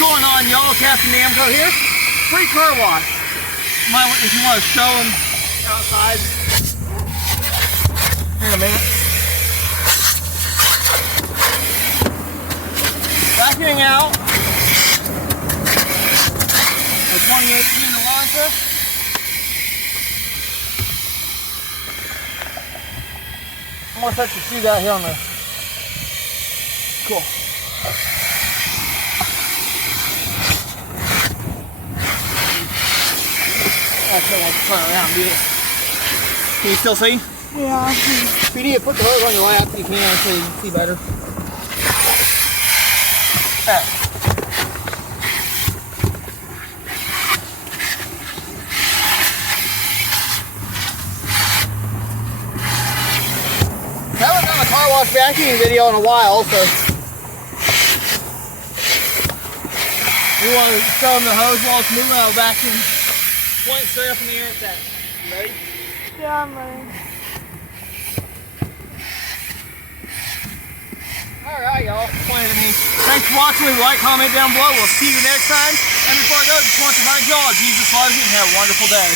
going on, y'all? Captain Namco here. Free car wash. If you want to show them outside. Here in a minute. Vacuuming out the 2018 Elantra. I'm gonna set your shoes out here on the. Cool. Actually, I can turn around and do this. Can you still see? Yeah. If you need to put the hose on your lap, you can so you can see better. Alright. I haven't done a car wash vacuuming video in a while, so we want to show them the hose while it's moving. I'll vacuum. Point straight up in the air at that. You ready? Yeah, I'm ready. Alright, y'all. Point at me. Thanks for watching. Leave a like, comment down below. We'll see you next time. And before I go, just want to remind y'all, Jesus loves you and have a wonderful day.